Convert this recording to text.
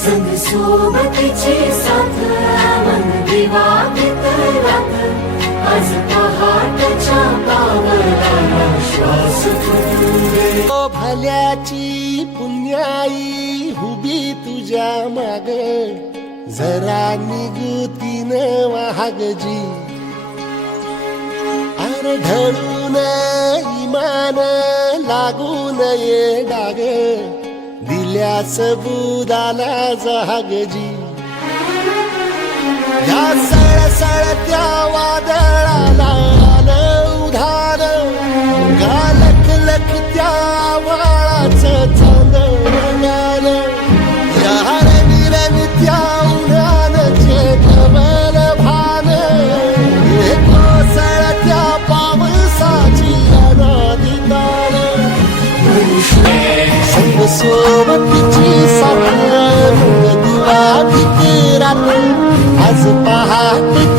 संग सोबतीची साथ मन दिवाळीत रात आज पहाटच्या पावलाला श्वास भल्याची पुण्याई हुबी तुझ्या माग. जरा निगुतीन वाहगजी. अरे ढळून इमान लागून ये डाग. दिल्या सबुदाला जहागजी. या सळसळत्या वादळाला आलं उधार. गालक लख त्या वाळाच चांदण गालं या रविरवित्या उन्हानं चेतवल भान. कोसळत्या पावसाची अनादी सोबतीची साथ दिवा रात आज पहाटेच्या